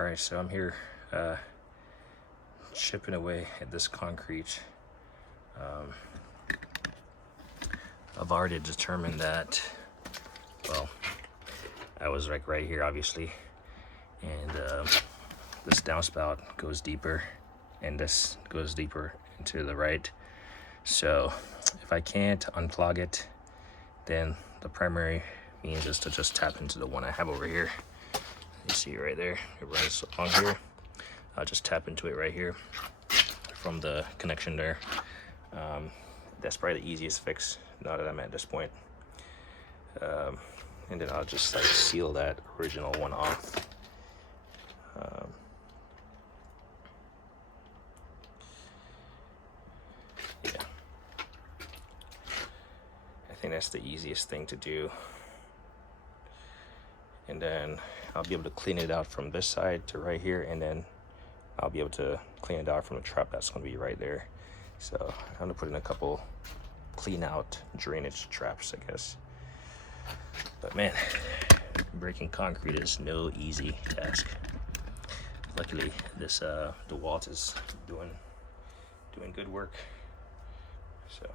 Alright, so I'm here chipping away at this concrete. I've already determined that, well, I was like right here obviously, and this downspout goes deeper and this goes deeper into the right. So if I can't unclog it, then the primary means is to just tap into the one I have over here. You see it right there, it runs along here. I'll just tap into it right here from the connection there. That's probably the easiest fix now that I'm at this point. And then I'll just like seal that original one off. Yeah, I think that's the easiest thing to do. And then I'll be able to clean it out from this side to right here, and then I'll be able to clean it out from the trap that's going to be right there. So I'm going to put in a couple clean out drainage traps, I guess. But man, breaking concrete is no easy task. Luckily, this DeWalt is doing good work. So.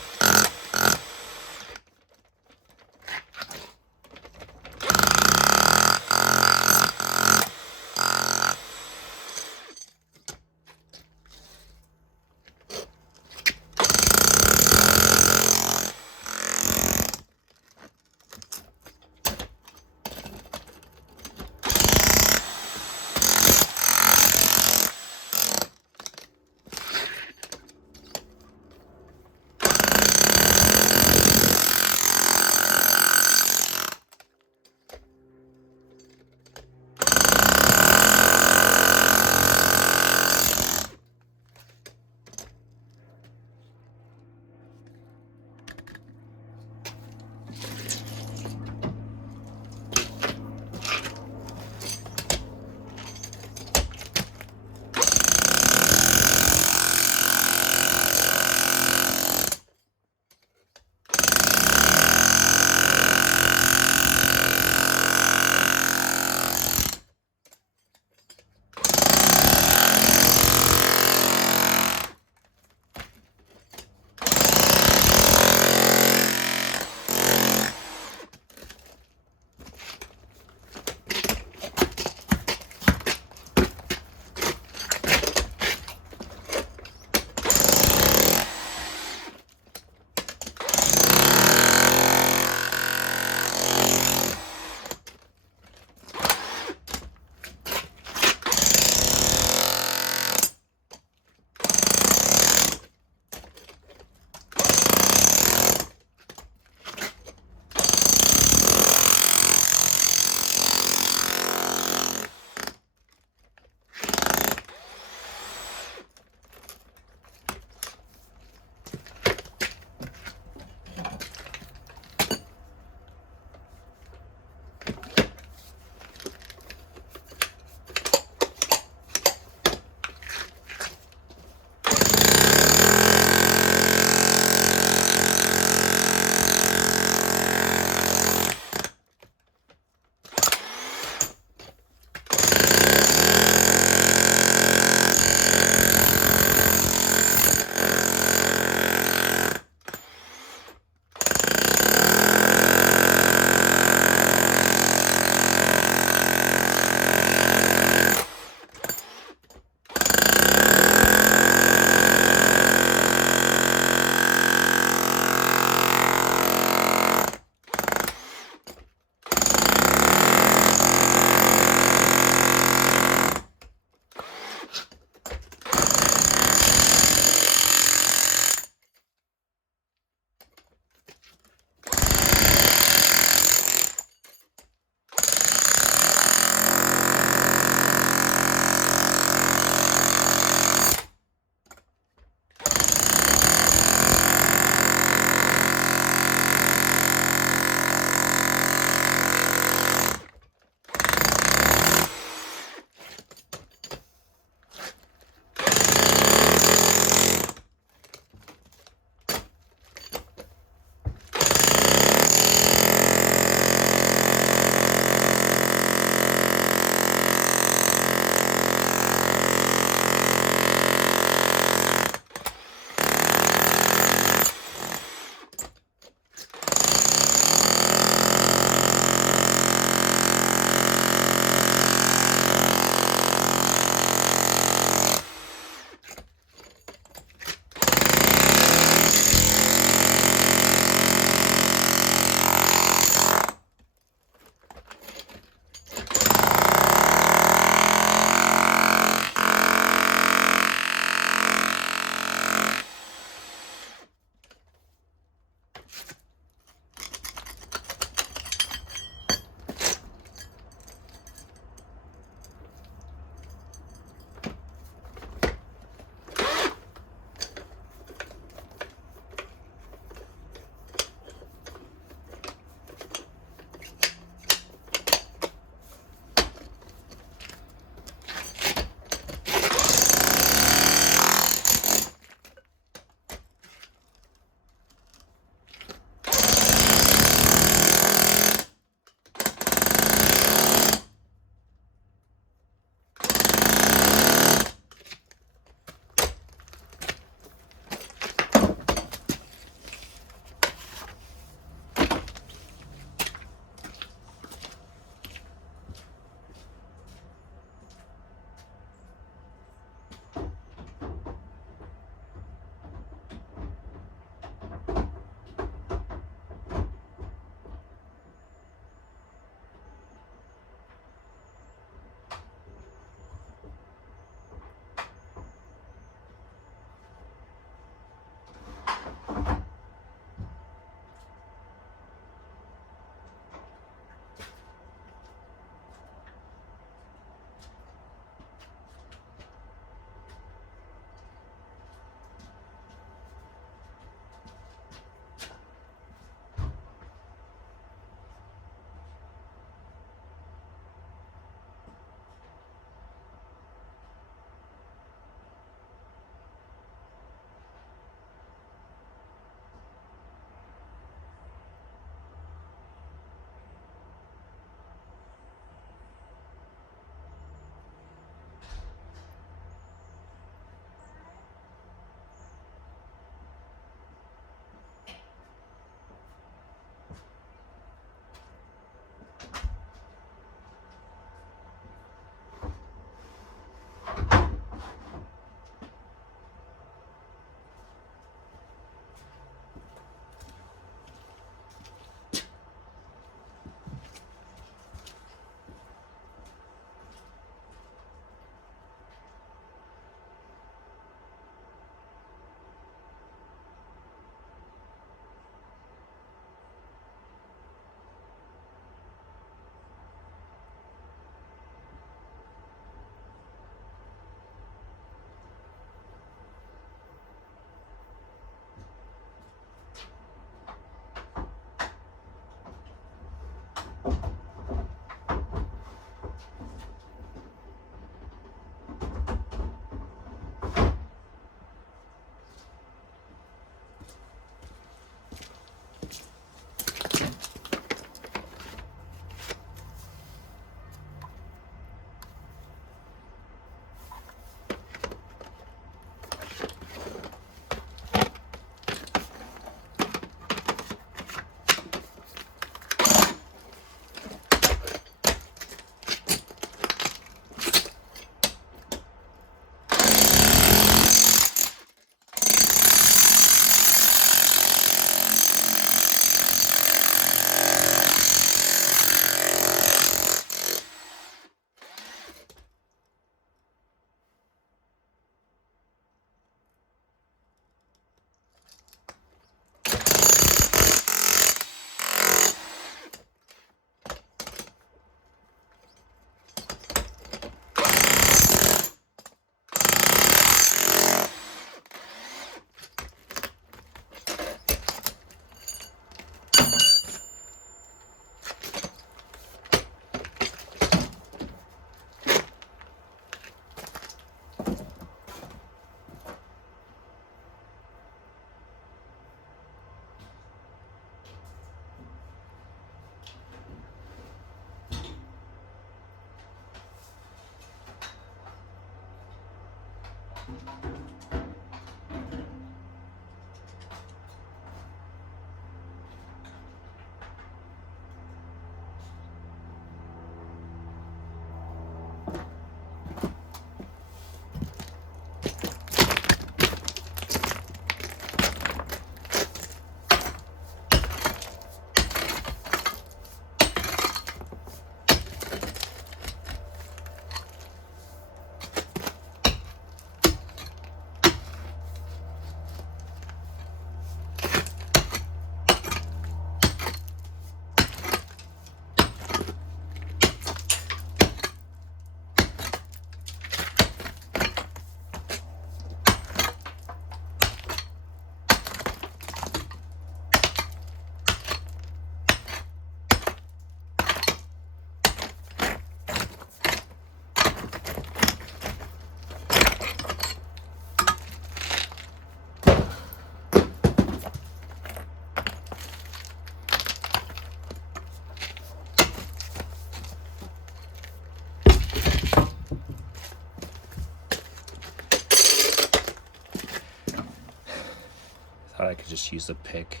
just use the pick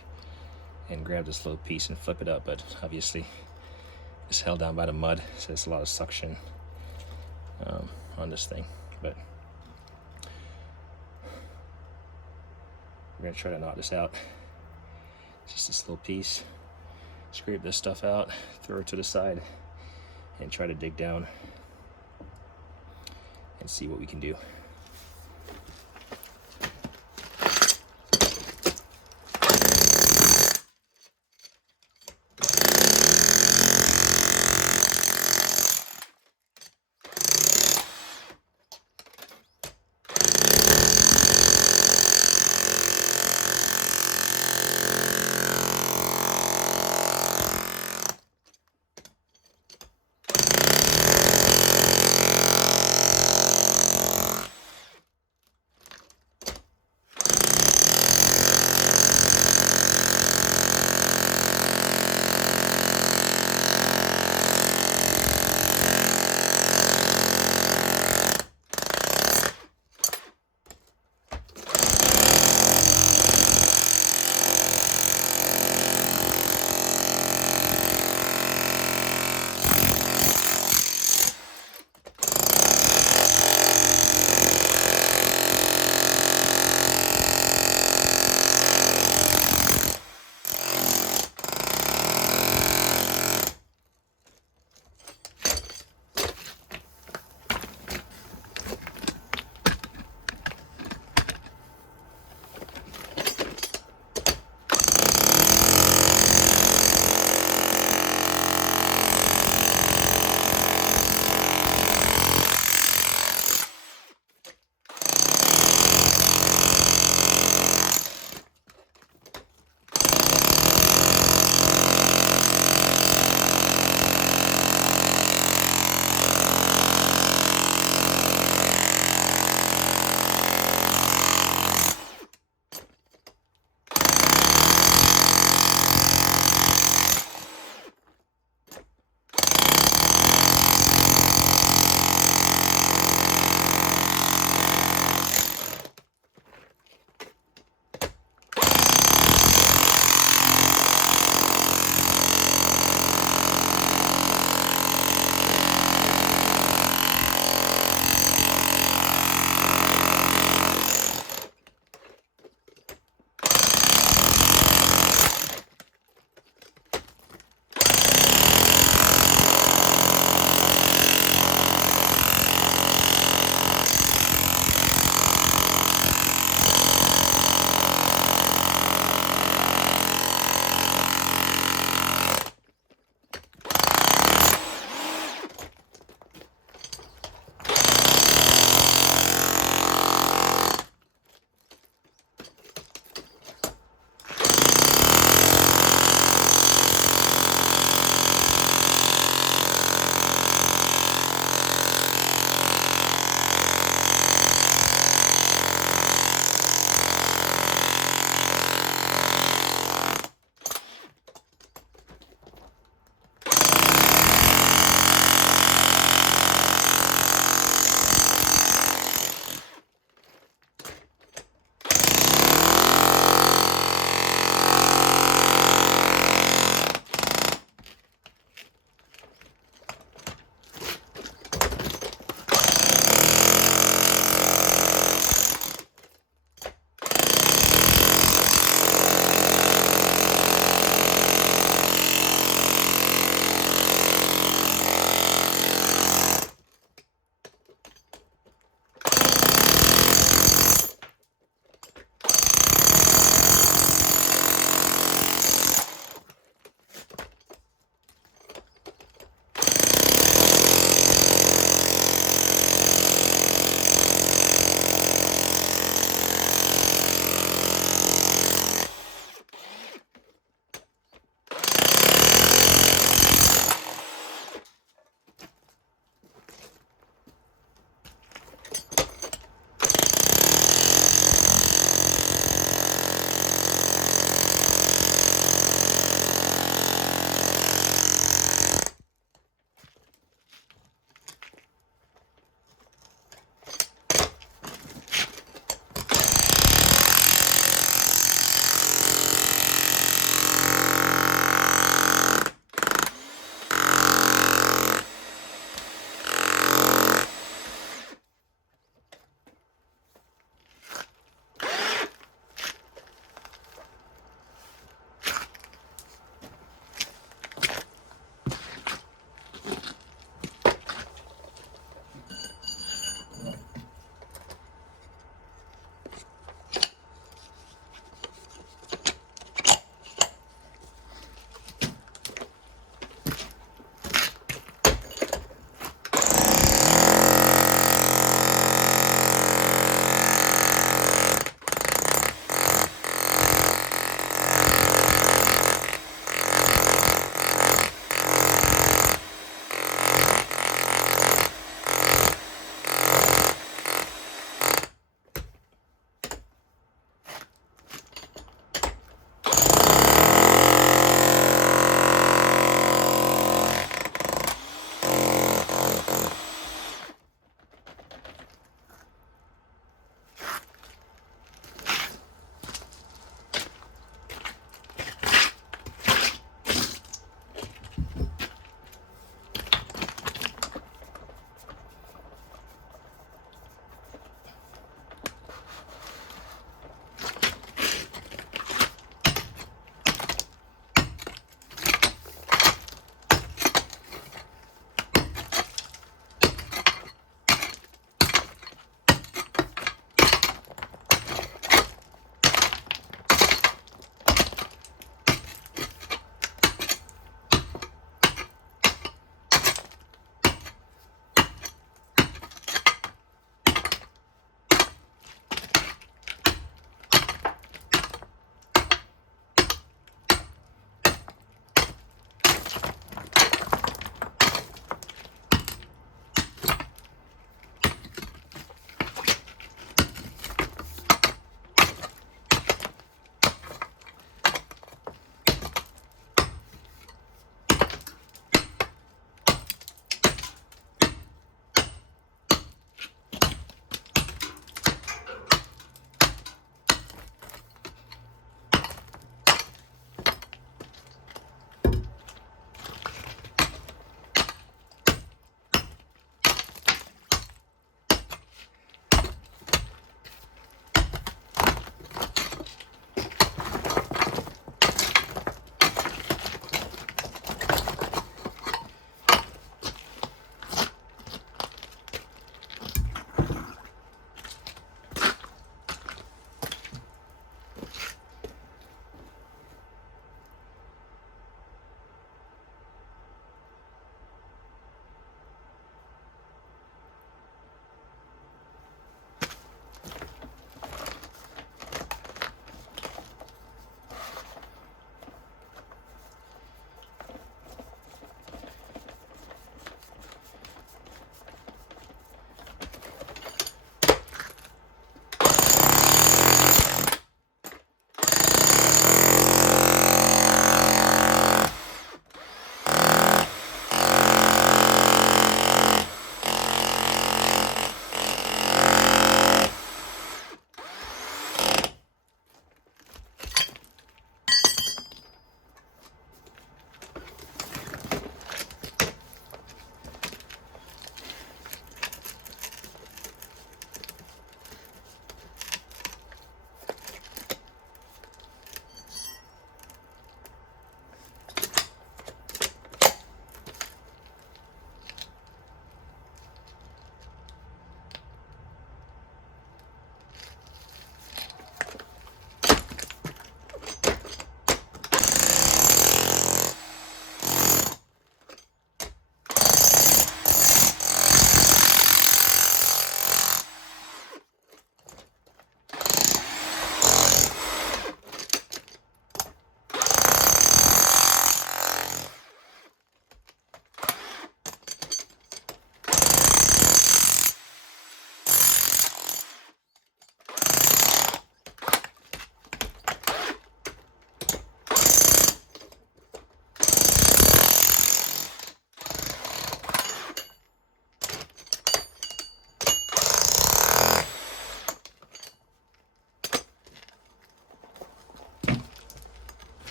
and grab this little piece and flip it up, but obviously it's held down by the mud, so there's a lot of suction on this thing. But we're gonna try to knock this out. Just this little piece. Scrape this stuff out, throw it to the side, and try to dig down and see what we can do.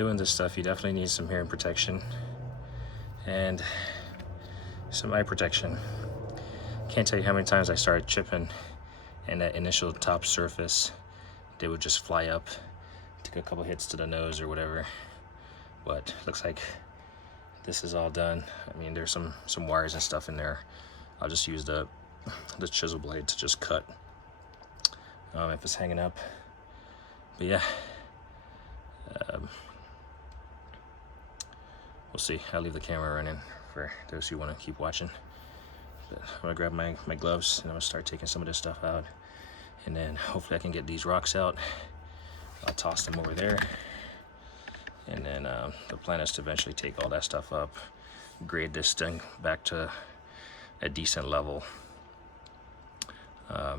doing this stuff, you definitely need some hearing protection and some eye protection. Can't tell you how many times I started chipping and that initial top surface, they would just fly up, take a couple hits to the nose or whatever. But looks like this is all done. I mean, there's some wires and stuff in there. I'll just use the chisel blade to just cut if it's hanging up. But yeah, we'll see. I'll leave the camera running for those who want to keep watching. But I'm gonna grab my gloves and I'm gonna start taking some of this stuff out, and then hopefully I can get these rocks out. I'll toss them over there, and then the plan is to eventually take all that stuff up, grade this thing back to a decent level,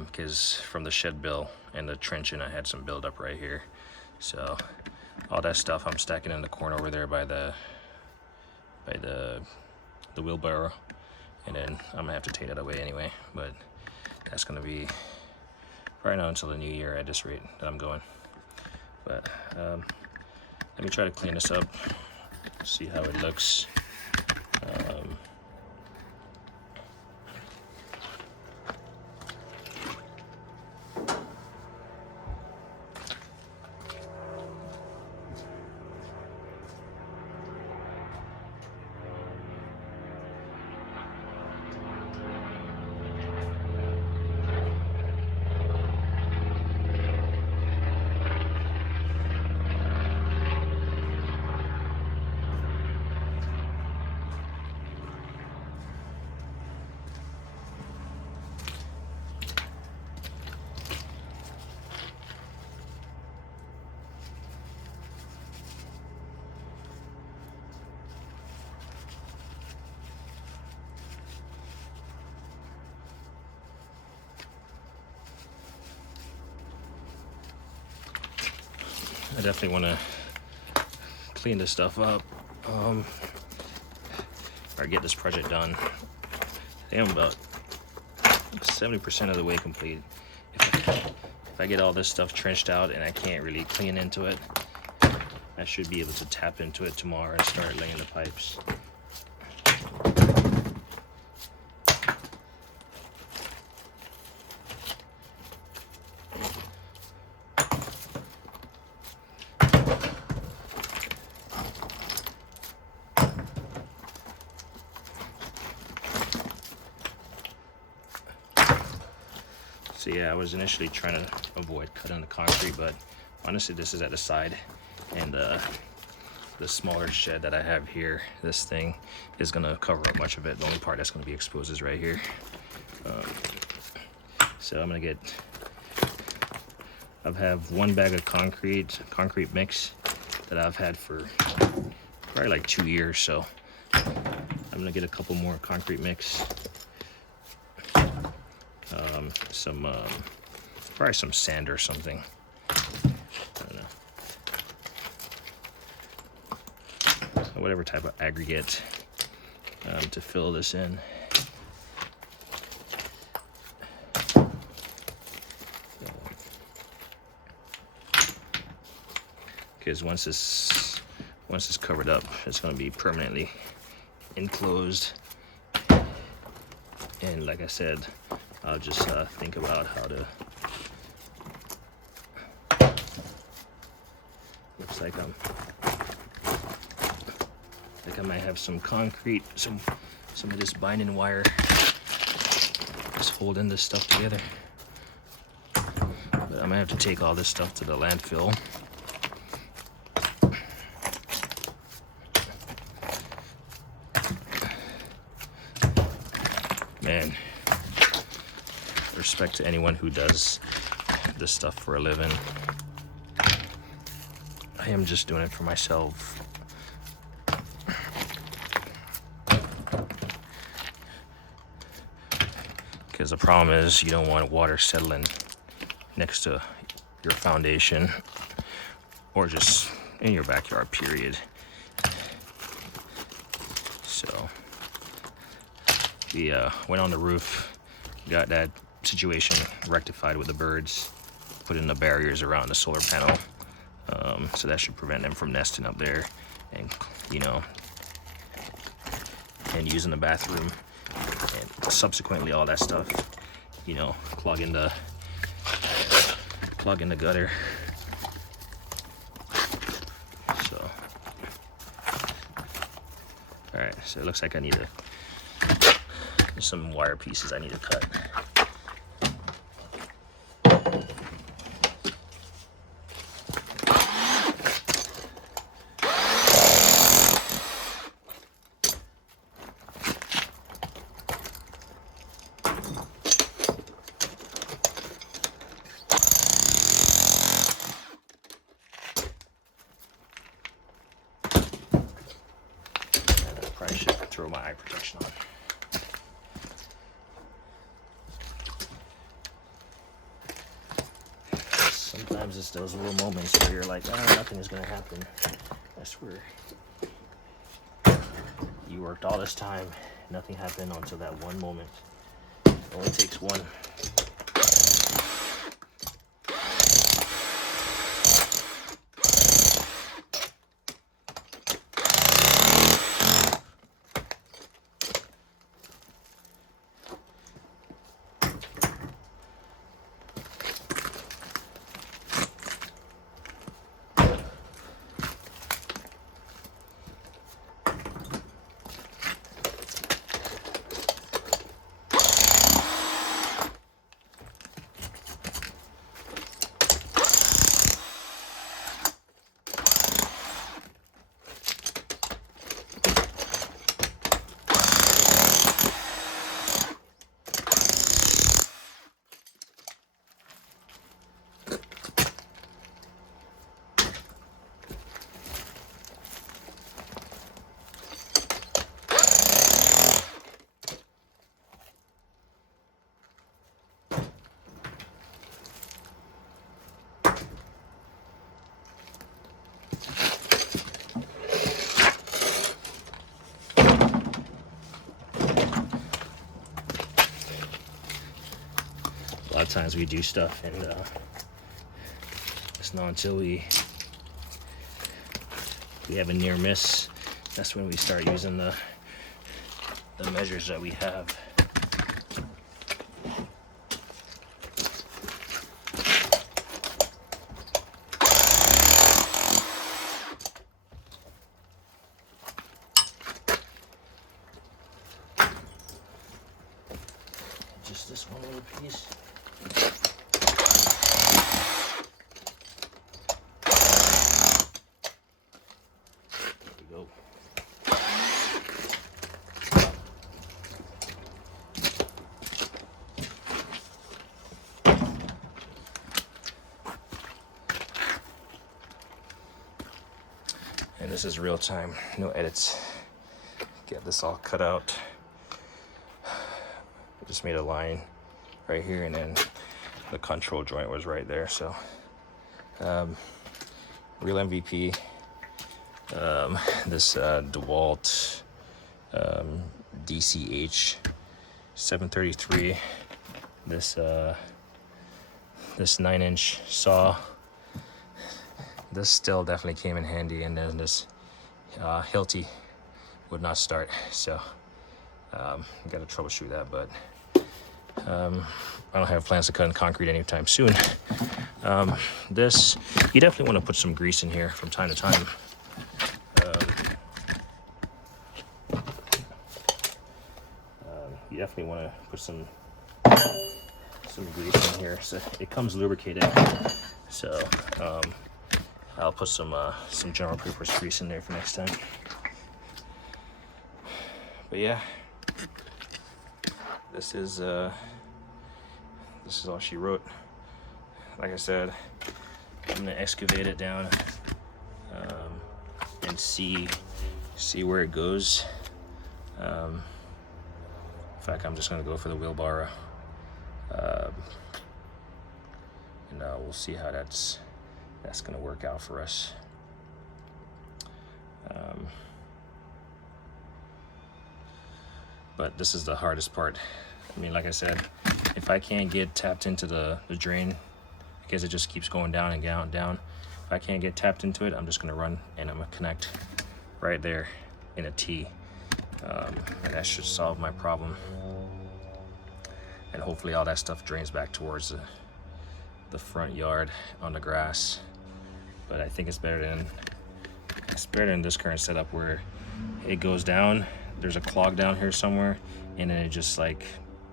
because from the shed bill and the trenching I had some buildup right here. So all that stuff I'm stacking in the corner over there by the wheelbarrow, and then I'm gonna have to take that away anyway. But that's gonna be probably not until the new year at this rate that I'm going. But let me try to clean this up, see how it looks. I definitely want to clean this stuff up, or get this project done. I am about 70% of the way complete. If I get all this stuff trenched out and I can't really clean into it, I should be able to tap into it tomorrow and start laying the pipes. So yeah, I was initially trying to avoid cutting the concrete, but honestly this is at the side, and the smaller shed that I have here, this thing is gonna cover up much of it. The only part that's gonna be exposed is right here. So I'm gonna get, I have one bag of concrete mix that I've had for probably like 2 years, so I'm gonna get a couple more concrete mix. Probably some sand or something. I don't know. Whatever type of aggregate to fill this in. Because once this is covered up, it's going to be permanently enclosed. And like I said, I'll just think about how to. Looks like I might have some concrete, some of this binding wire just holding this stuff together. But I might have to take all this stuff to the landfill. Man, respect to anyone who does this stuff for a living. I am just doing it for myself. Because the problem is you don't want water settling next to your foundation or just in your backyard, period. So we went on the roof, got that situation rectified with the birds, put in the barriers around the solar panel. So that should prevent them from nesting up there and, you know, and using the bathroom and subsequently all that stuff, you know, clogging the gutter. So, all right, so it looks like I need there's some wire pieces I need to cut. I should throw my eye protection on. Sometimes it's those little moments where you're like, oh, nothing is going to happen. I swear. You worked all this time, nothing happened until that one moment. It only takes one. A lot of times we do stuff and it's not until we have a near miss, that's when we start using the measures that we have. Just this one little piece. There we go. And this is real time, no edits. Get this all cut out. I just made a line right here, and then the control joint was right there. So real MVP, this DeWalt DCH 733, this 9-inch saw, this still definitely came in handy. And then this Hilti would not start, so got to troubleshoot that. But I don't have plans to cut in concrete anytime soon. This, you definitely want to put some grease in here from time to time. You definitely want to put some grease in here, so it comes lubricated. So I'll put some general purpose grease in there for next time. But yeah, this is all she wrote. Like I said, I'm gonna excavate it down and see where it goes. In fact, I'm just gonna go for the wheelbarrow, and we'll see how that's gonna work out for us. But this is the hardest part. I mean, like I said, if I can't get tapped into the drain, because it just keeps going down and down, if I can't get tapped into it, I'm just gonna run and I'm gonna connect right there in a T. And that should solve my problem. And hopefully all that stuff drains back towards the front yard on the grass. But I think it's better than this current setup where it goes down, there's a clog down here somewhere, and then it just like,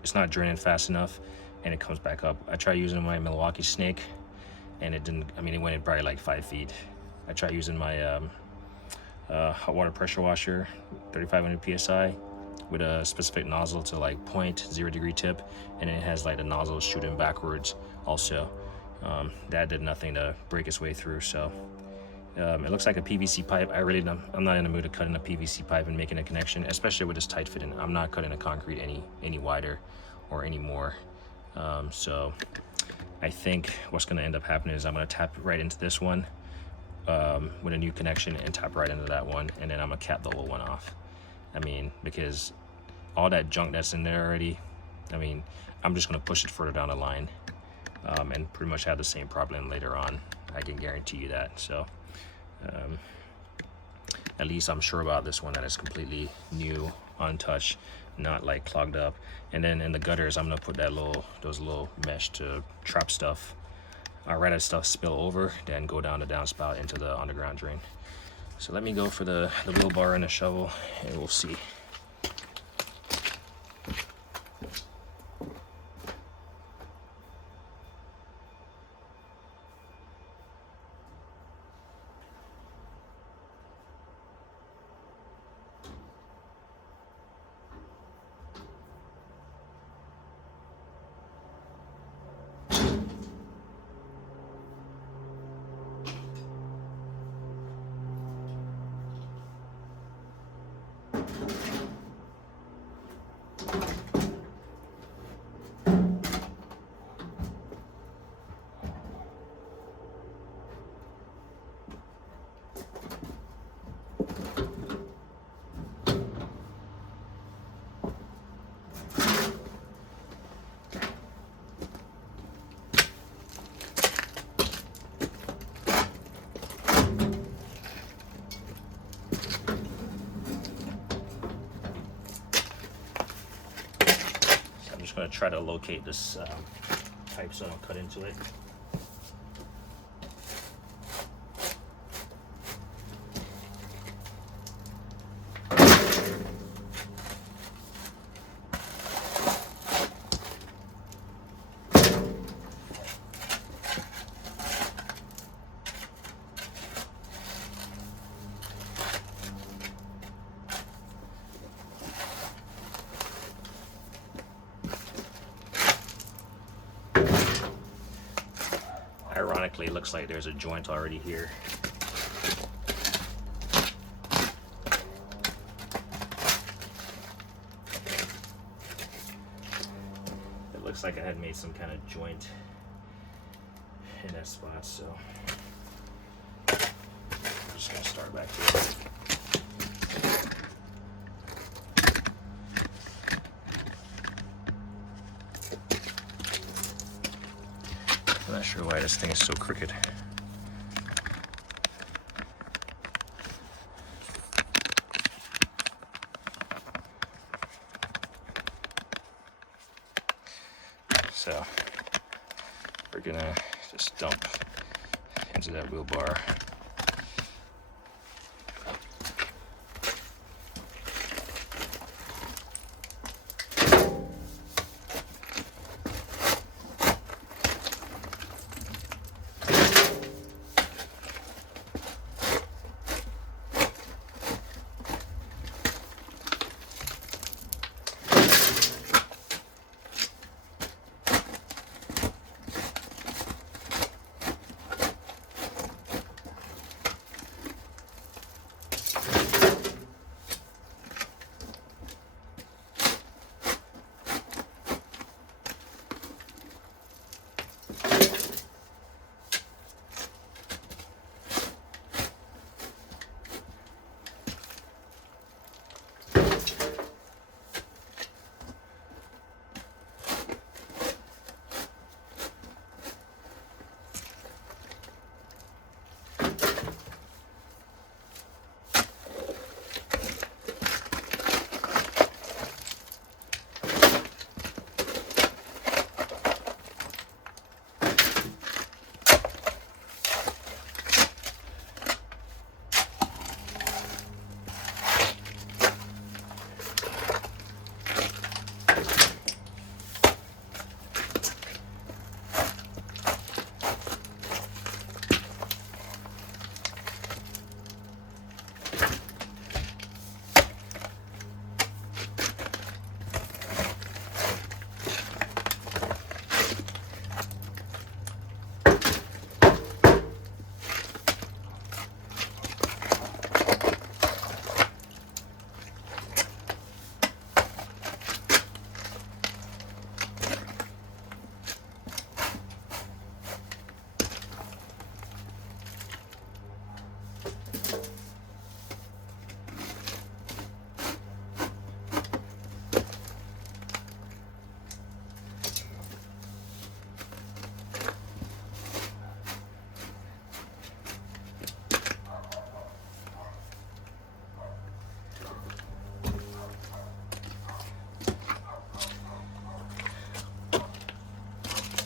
it's not draining fast enough and it comes back up. I tried using my Milwaukee Snake and it didn't, I mean, it went in probably like 5 feet. I tried using my hot water pressure washer, 3500 PSI, with a specific nozzle to like 0.0 degree tip, and it has like the nozzle shooting backwards also. That did nothing to break its way through. So it looks like a PVC pipe. I'm not in the mood to cut in a PVC pipe and making a connection, especially with this tight fitting. I'm not cutting the concrete any wider or any more. So I think what's going to end up happening is I'm going to tap right into this one with a new connection and tap right into that one, and then I'm going to cap the old one off. I mean, because all that junk that's in there already, I mean, I'm just going to push it further down the line and pretty much have the same problem later on. I can guarantee you that. So at least I'm sure about this one, that it's completely new, untouched, not like clogged up. And then in the gutters, I'm gonna put those little mesh to trap stuff. I'd rather stuff spill over than go down the downspout into the underground drain. So let me go for the wheelbarrow and the shovel, and we'll see. Going to try to locate this pipe so I don't cut into it. Ironically, it looks like there's a joint already here. It looks like I had made some kind of joint in that spot, so I'm just gonna start back here. I'm not sure why this thing is so crooked. So we're gonna just dump into that wheelbarrow.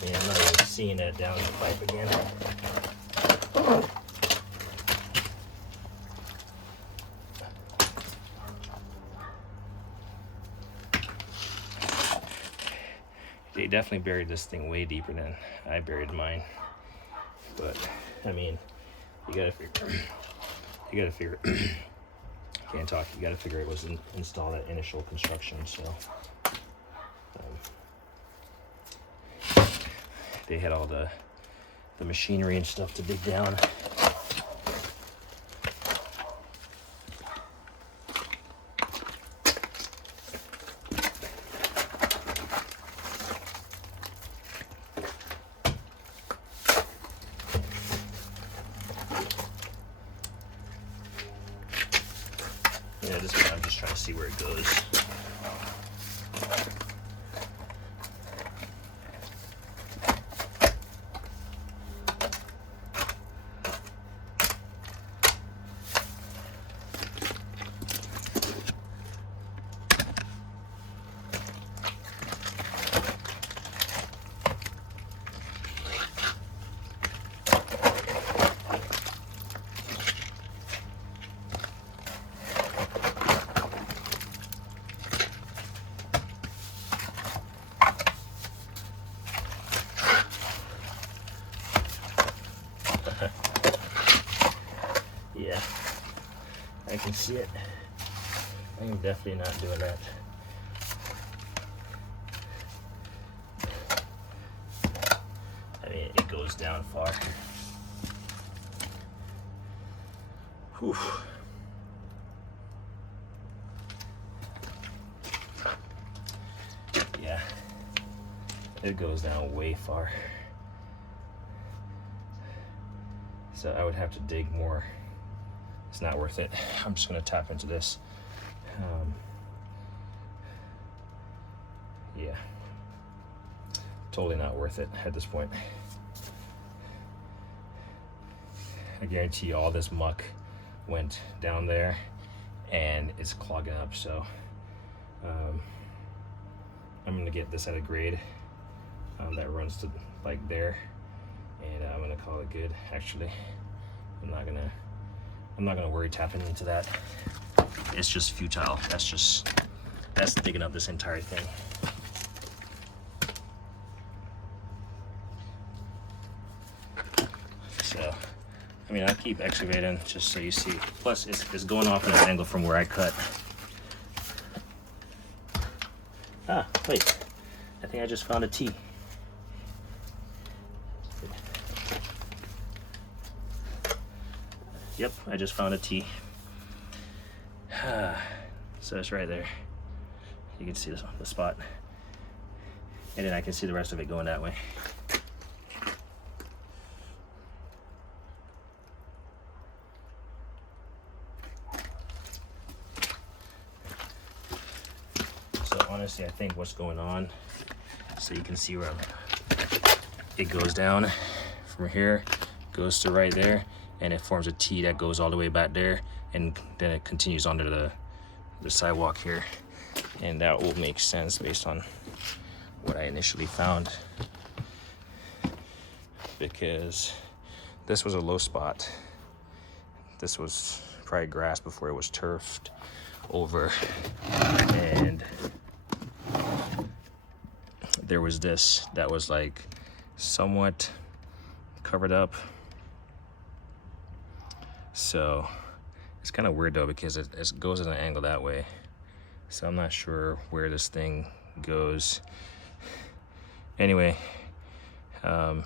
Yeah, I'm not even seeing that down the pipe again. They definitely buried this thing way deeper than I buried mine. But I mean, you gotta figure. Can't talk. You gotta figure it was installed at initial construction. So they had all the machinery and stuff to dig down. Yeah, I'm just trying to see where it goes. Yeah, I can see it. I am definitely not doing that. I mean, it goes down far. Whew. Yeah, it goes down way far. So I would have to dig more. It's not worth it. I'm just gonna tap into this. Yeah, totally not worth it at this point. I guarantee you all this muck went down there and it's clogging up. So I'm gonna get this at a grade that runs to like there, and I'm gonna call it good. Actually, I'm not gonna worry tapping into that. It's just futile. That's digging up this entire thing. So, I mean, I keep excavating just so you see. Plus, it's going off at an angle from where I cut. Ah, wait. I think I just found a T. Yep, I just found a T. So it's right there. You can see the spot. And then I can see the rest of it going that way. So honestly, I think what's going on, so you can see where it goes down from here, goes to right there, and it forms a T that goes all the way back there, and then it continues onto the sidewalk here. And that will make sense based on what I initially found, because this was a low spot. This was probably grass before it was turfed over, and there was this that was like somewhat covered up. So it's kind of weird though, because it goes at an angle that way. So I'm not sure where this thing goes. Anyway, I'm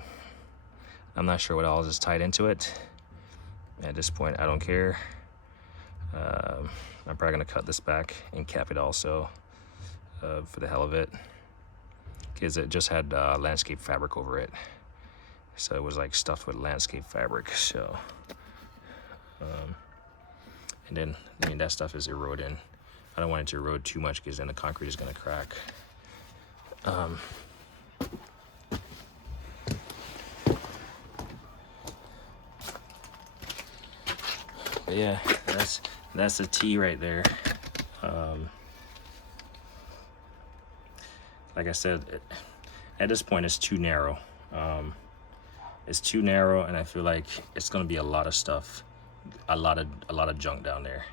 not sure what all is tied into it. At this point, I don't care. I'm probably gonna cut this back and cap it also for the hell of it, because it just had landscape fabric over it. So it was like stuffed with landscape fabric. So, and then, I mean, that stuff is eroding. I don't want it to erode too much, because then the concrete is gonna crack. But yeah, that's a T right there. Like I said, at this point it's too narrow. It's too narrow, and I feel like it's gonna be a lot of stuff, a lot of junk down there,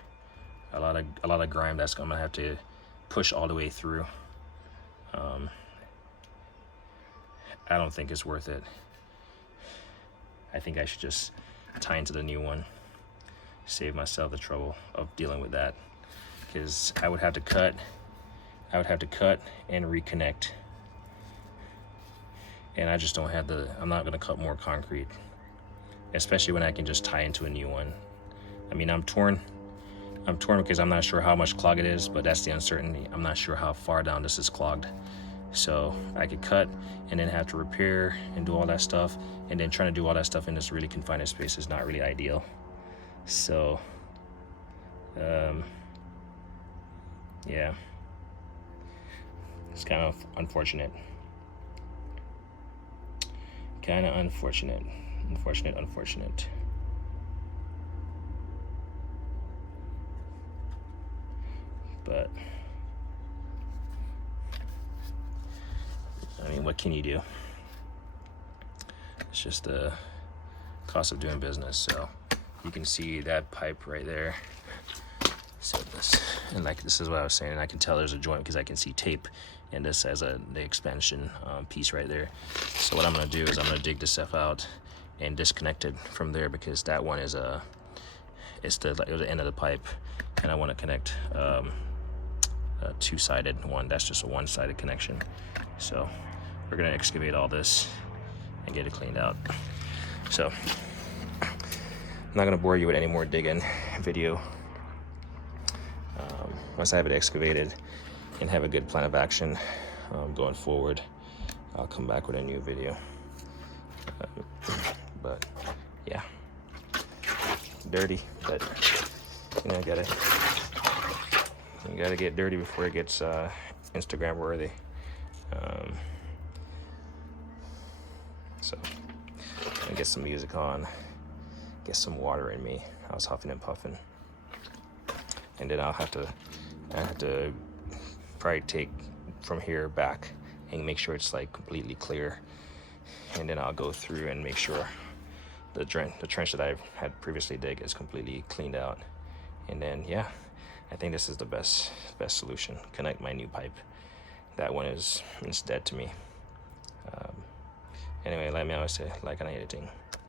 a lot of grime that's gonna have to push all the way through. I don't think it's worth it. I think I should just tie into the new one, save myself the trouble of dealing with that, because I would have to cut and reconnect, and I just don't have I'm not gonna cut more concrete, especially when I can just tie into a new one. I mean, I'm torn because I'm not sure how much clog it is, but that's the uncertainty. I'm not sure how far down this is clogged. So I could cut and then have to repair and do all that stuff, and then trying to do all that stuff in this really confined space is not really ideal. So yeah, it's kind of unfortunate. Unfortunate. But I mean, what can you do? It's just the cost of doing business. So you can see that pipe right there. So this, and like this is what I was saying, and I can tell there's a joint because I can see tape, and this has the expansion piece right there. So what I'm gonna do is I'm gonna dig this stuff out and disconnect it from there, because that one is it's the end of the pipe, and I want to connect a two-sided one. That's just a one-sided connection. So we're gonna excavate all this and get it cleaned out. So I'm not gonna bore you with any more digging video. Once I have it excavated and have a good plan of action going forward, I'll come back with a new video. But yeah, dirty, but you know, you gotta get dirty before it gets Instagram worthy. So I'm gonna get some music on, get some water in me. I was huffing and puffing, and then I have to probably take from here back and make sure it's like completely clear, and then I'll go through and make sure the trench that I had previously dig is completely cleaned out. And then yeah, I think this is the best solution. Connect my new pipe. That one it's dead to me. Anyway, let me always say, like and editing.